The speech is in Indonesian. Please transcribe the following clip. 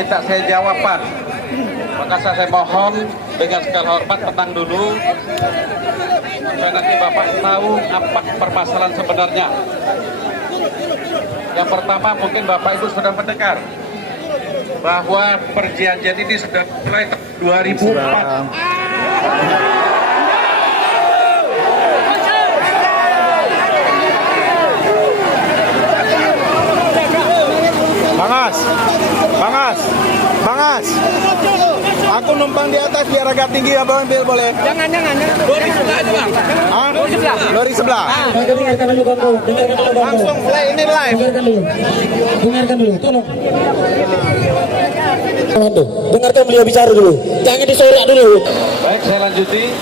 minta saya jawaban. Maka saya mohon dengan segala hormat tenang dulu. Supaya nanti Bapak tahu apa permasalahan sebenarnya. Yang pertama mungkin Bapak Ibu sudah mendengar bahwa perjanjian ini sudah mulai 2004. Bangas, aku numpang di atas biar agak tinggi ya bang, boleh? Jangan. Lori sebelah aja bang. Lori sebelah. Dengarkan dulu Bang. Langsung play ini live. Dengarkan dulu, tolong. Dengarkan beliau bicara dulu. Jangan disorak dulu. Baik, saya lanjuti.